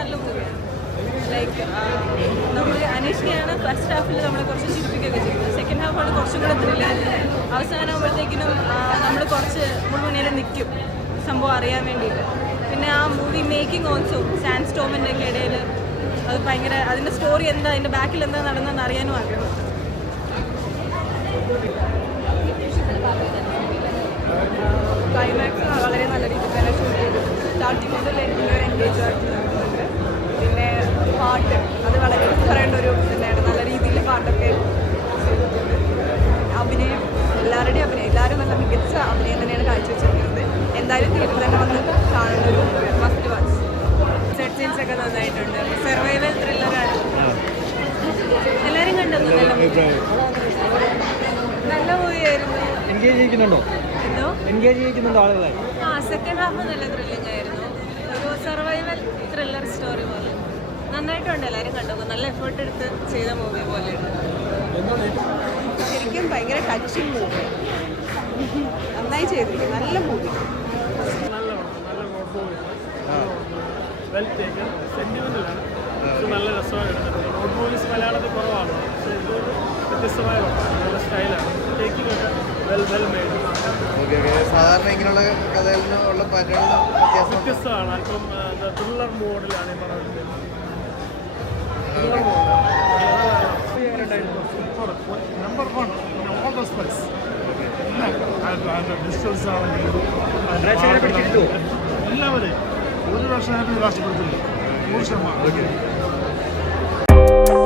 നല്ല മൂവിയാണ്. ലൈക്ക് നമ്മൾ അന്വേഷിക്കുകയാണ്. ഫസ്റ്റ് ഹാഫിൽ നമ്മളെ കുറച്ച് ചിരിപ്പിക്കുകയൊക്കെ ചെയ്യുന്നത്. സെക്കൻഡ് ഹാഫാണ് കുറച്ചും കൂടെ ത്രില്ലർ. അവസാനമാകുമ്പോഴത്തേക്കിനും നമ്മൾ കുറച്ച് മുഴുവനേൽ നിൽക്കും സംഭവം അറിയാൻ വേണ്ടിയിട്ട്. പിന്നെ ആ മൂവി മേക്കിംഗ് ഓൾസോ സാൻഡ് സ്റ്റോമിൻ്റെ ഒക്കെ ഇടയിൽ അത് ഭയങ്കര അതിൻ്റെ സ്റ്റോറി എന്താ അതിൻ്റെ ബാക്കിൽ എന്താ നടന്നതെന്ന് അറിയാനും ആഗ്രഹം. ക്ലൈമാക്സ് വളരെ നല്ല രീതിയിൽ തന്നെ ഷൂട്ട് ചെയ്തു. സ്റ്റാർട്ടിങ് മുതൽ എനിക്കൊരു എൻഗേജ് ആയിട്ട് നടക്കുന്നുണ്ട്. പിന്നെ പാട്ട് അത് വളരെ പറയേണ്ട ഒരു തന്നെയാണ്. നല്ല രീതിയിൽ പാട്ടൊക്കെ ചെയ്തിട്ടുണ്ട്. അഭിനയം എല്ലാവരുടെയും അഭിനയം എല്ലാവരും നല്ല മികച്ച അഭിനയം തന്നെയാണ് കാഴ്ചവെച്ചിരിക്കുന്നത്. എന്തായാലും തിയേറ്ററിൽ തന്നെ വന്ന് കാണേണ്ട ഒരു മസ്റ്റ് വാച്ച്. സെറ്റ് സീൻസ് ഒക്കെ നന്നായിട്ടുണ്ട്. സർവൈവൽ ത്രില്ലറാണ്. എല്ലാവരും കണ്ടത് നല്ല മൂവിയായിരുന്നു. സെക്കൻഡ് ഹാഫ് നല്ല ത്രില്ലിംഗ് ആയിരുന്നു. ഒരു സർവൈവൽ ത്രില്ലർ സ്റ്റോറി പോലെ നന്നായിട്ടുണ്ട്. എല്ലാവരും കണ്ടു. നല്ല എഫേർട്ട് എടുത്ത് ചെയ്ത മൂവി പോലെയുണ്ട്. ശരിക്കും ഭയങ്കര ടച്ചിങ് മൂവി. നന്നായി ചെയ്തിരിക്കും. നല്ല മൂവി. നല്ല രസമായി എടുത്തിട്ടുണ്ട്. റോഡ് മൂവീസ് മലയാളത്തിൽ കുറവാണ്. പക്ഷേ ഇത് വ്യത്യസ്തമായ നല്ല സ്റ്റൈലാണ്. ടേക്കിംഗ് ഒക്കെ വെൽ മെയ്ഡ്. സാധാരണ ഇങ്ങനെയുള്ള കഥകളിലുള്ള പാറ്റേൺ വ്യത്യസ്തമാണ്. അല്പം ത്രില്ലർ മോഡിലാണ് ഈ പറഞ്ഞത്. Number 1 all the specs distance ആണെങ്കിലും എല്ലാവരെയും ഒരു വർഷമായിട്ട് കഷ്ടപ്പെടുത്തില്ല. 100%.